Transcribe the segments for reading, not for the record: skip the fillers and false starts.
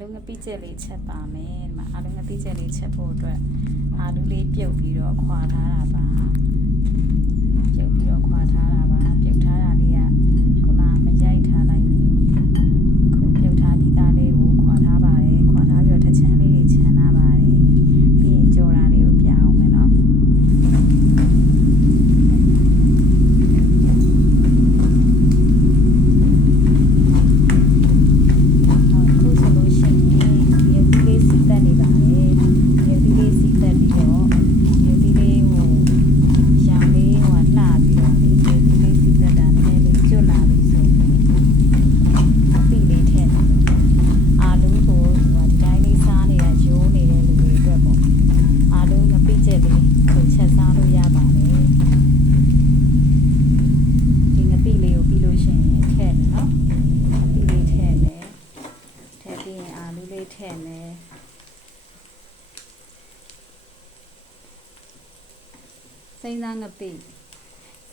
လူငပိကျက်လေးချက်ပါမယ်ဒီမှာအာလူငပိကျက်လေးချက်ဖို့အတွက်အာလူလေးပြုတ်ပြီးတော့ခွာထားတာပါပြုတ်ပြီးတော့ခွာထားတာပါပြုတ်ထားတာလေးကခုနမရိုက်ထားလိုက်နေခုပြုတ်ထားပြီးသားလေးကိုခွာထားပါတယ်ခွာထားပြီးတော့တစ်ချမ်းလေးတွေချမ်းထားပါတယ်ပြီးရင်ကြော်တာလေးကိုပြအောင်မယ်နော်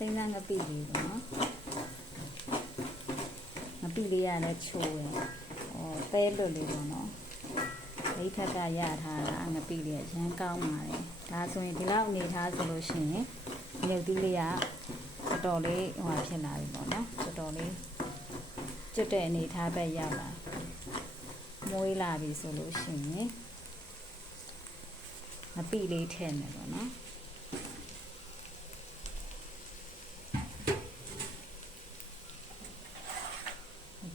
စိမ့်သားငပိလေးပေါ့နော်ငပိလေးရလည်းချိုးရယ်သဲလွတ်လေးပေါ့နော်ဒိဋ္ဌကရထားတာငပိလေးရမ်းကောင်းပါတယ်ဒါဆိုရင်ဒီလောက်အနေထားဆိုလို့ရှိရင်မြုပ်သီးလေးကတော်တော်လေးဟိုဖြစ်လာပြီပေါ့နော်တော်တော်လေးကျွတ်တဲ့အနေထားပဲရပါမွေးလာပြီဆိုလို့ရှိရင်ငပိလေးထည့်မယ်ပေါ့နော်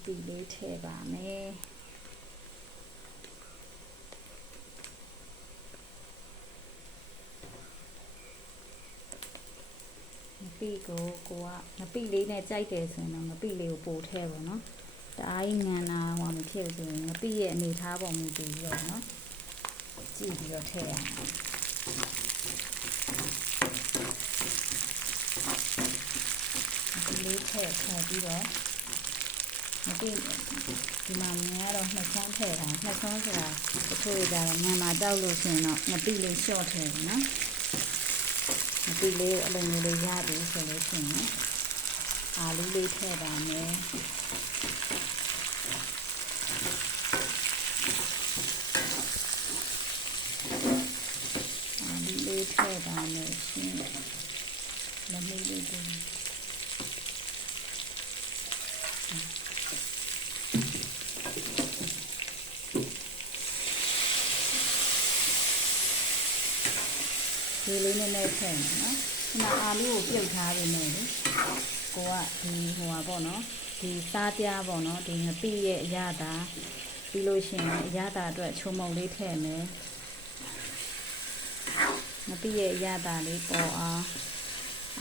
ဒီလေးထည့်ပါမယ်ငပိကိုငပိလေးနဲ့ကြိုက်တယ်ဆိုရင်တော့ငပိလေးကိုပို့ထည့်ပါတော့တအားကြီးငံနာဟောမဖြစ်ဆိုရင်ငပိရဲ့အနေထားပေါ်မူတည်ပြီးတော့နော်ကြည့်ပြီးတော့ထည့်ရအောင်ဒီလေးထည့်ပြီးတော့မသိဒီမှာမြင်ရတော့နှစ်ချမ်းထည့်တာနှစ်ချမ်းဆိုတာတချို့ကြတော့ငံမှာတောက်လို့ဆိုရင်တော့ငပိလေးရှော့ထည့်တယ်နော်ငပိလေးအလုံးလေးရပြီဆိုလို့ရှိရင်အာလူလေးထည့်ပါမယ်အာလူလေးထည့်ပါမယ်ရှင်လက်လေးလေးဒီလေးနဲ့ထည့်မယ်နော်ခုနအာလူကိုပြုတ်ထားပြီနဲ့လေကိုကဒီဟိုပါပေါ့နော်ဒီစားပြားပေါ့နော်ဒီငပိရဲ့အရသာပြီးလို့ရှိရင်အရသာအတွက်ချုံမုံလေးထည့်မယ်ငပိရဲ့အရသာလေးပေါ်အောင်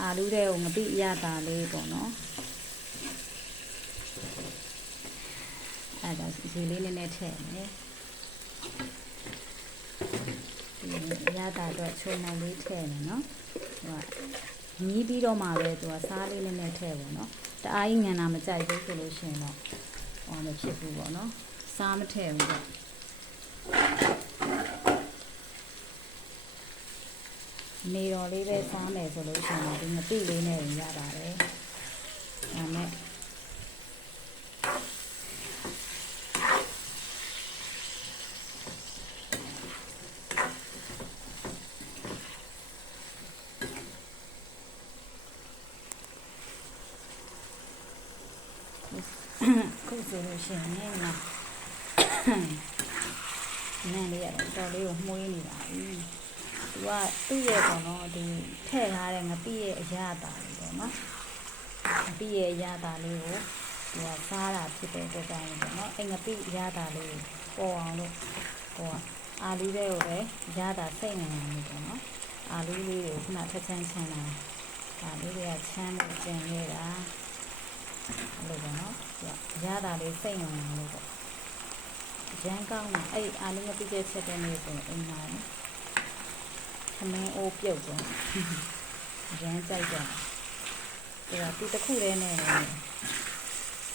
အာလူတဲ့ကိုငပိအရသာလေးပေါ့နော်အဲ့ဒါဒီလေးနဲ့ထည့်မယ်ရတာအတွက်ချုံမလေးထည့်မယ်နော်ဟိုကညီးပြီးတော့မှပဲသူကစားလေးနဲ့ထည့်ပါနော်တအားကြီးငံတာမကြိုက်ဘူးဆိုလို့ရှိရင်တော့ဟောမဖြစ်ဘူးပေါ့နော်စားမထည့်ဘူးပေါ့နေတော်လေးပဲစားမယ်ဆိုလို့ရှိရင်ဒီငပိလေးနဲ့ရပါတယ်ဒါနဲ့ခုဆိုလို့ရှိရင်လည်းနည်းလေးရတော့လေးကိုမှုေးနေတာသူကသူ့ရဲ့ပေါ့နော်ဒီထည့်ထားတဲ့ငပိရဲ့အရသာလေးပေါ့နော်ငပိရဲ့အရသာလေးကိုသူကစားတာဖြစ်တဲ့အတွက်ကြောင့်ပေါ့နော်အဲ့ငပိအရသာလေးပေါ်အောင်လို့ဟိုကအာလူတွေကိုပဲရတာစိတ်နေနေလို့ပေါ့နော်အာလူလေးကိုခုနထချမ်းချမ်းလာအာလူတွေကချမ်းလို့ကျန်နေတာအဲ့လိုပေါ့နော်ရတာလေးစိတ်နေနေလို့ပေါ့ရမ်းကောင်းတယ်အဲ့အာလူငပိကျက်ချက်တဲ့နေ့ဆိုရင်အိမ်မှာခမင်းအိုးပြုတ်သွားရမ်းကြိုက်တယ်သူတစ်ခုတည်းနဲ့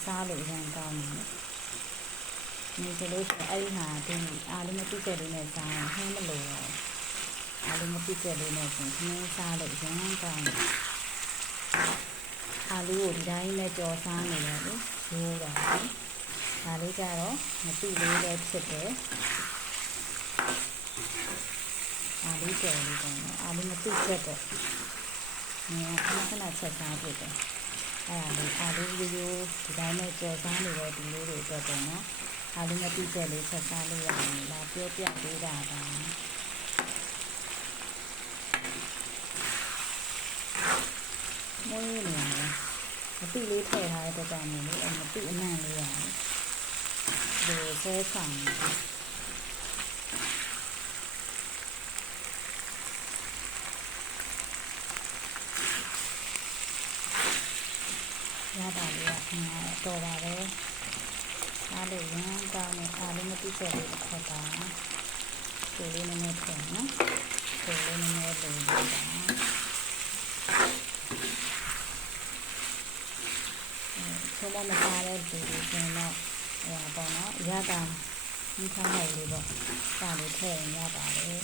စားလို့ရမ်းကောင်းတယ်ဒီဆိုလို့ရှိရင်အဲ့ဒီဟာဒီအာလူငပိကျက်လေးနဲ့စားရင်ဟင်းမလို့အာလူငပိကျက်လေးနဲ့ဆိုရင်ခမင်းစားလို့ရမ်းကောင်းတယ်အာလူကိုဒီတိုင်းနဲ့ကြော်စားနေတယ်လေရိုးတာ ဒါလေးကြတော့မတိလေးလည်းဖြစ်တယ်အားလေးကြော်လေးပေါ့နော်အားလေးမတိချက်တော့ခဏချက်စားဖြစ်တယ်အားလေးရိုးဒီတိုင်းနဲ့ကြော်စားနေတဲ့ဒီလေးတွေအတွက်ပေါ့နော်အားလေးမတိချက်လေးချက်စားလို့ရတယ်လာပြောပြပေးတာပါမွေးနေတယ်မတိလေးထည့်ထားတဲ့အတွက်ကြောင့်မို့လို့မတိအနံ့လေးရတယ်ဒီဆဲဆောင်ရတာလေးကတော့ပါပဲအားလေးရမ်းကောင်းနဲ့အားလေးမတိချက်လေးထည့်ပါဒီလေးနည်းနည်းထည့်နော်ဒီလေးနည်းနည်းလိုပါဆိုတော့မစားတဲ့ဒီကျင်းတော့ပေါ့နော်ရတာဒီခါးလိုက်လေးပေါ့စာလေးထည့်ရင်ရပါတယ်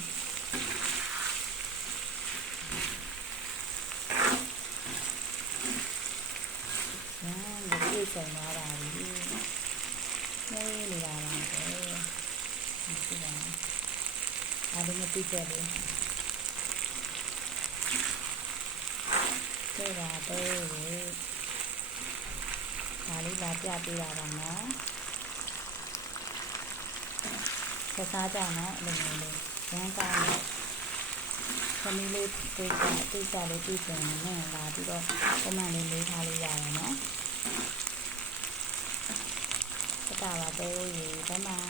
ပြည့်စုံသွားပါပြီ။နေနေတာပါပဲ။ဒီကအားလုံးမသိကြဘူး။ကျေပါတော့။အားလေးလာပြပေးတာပါနော်။ဆက်စားကြနော်အဲ့လိုမျိုးလေး။ရမ်းကောင်းတော့သမီးလေးတိတ်လေးပြည်စုံနေလာပြီးတော့ပုံမှန်လေးလေးထားလို့ရတယ်နော်။တာပါတော့ရေဘိုင်ဘိုင်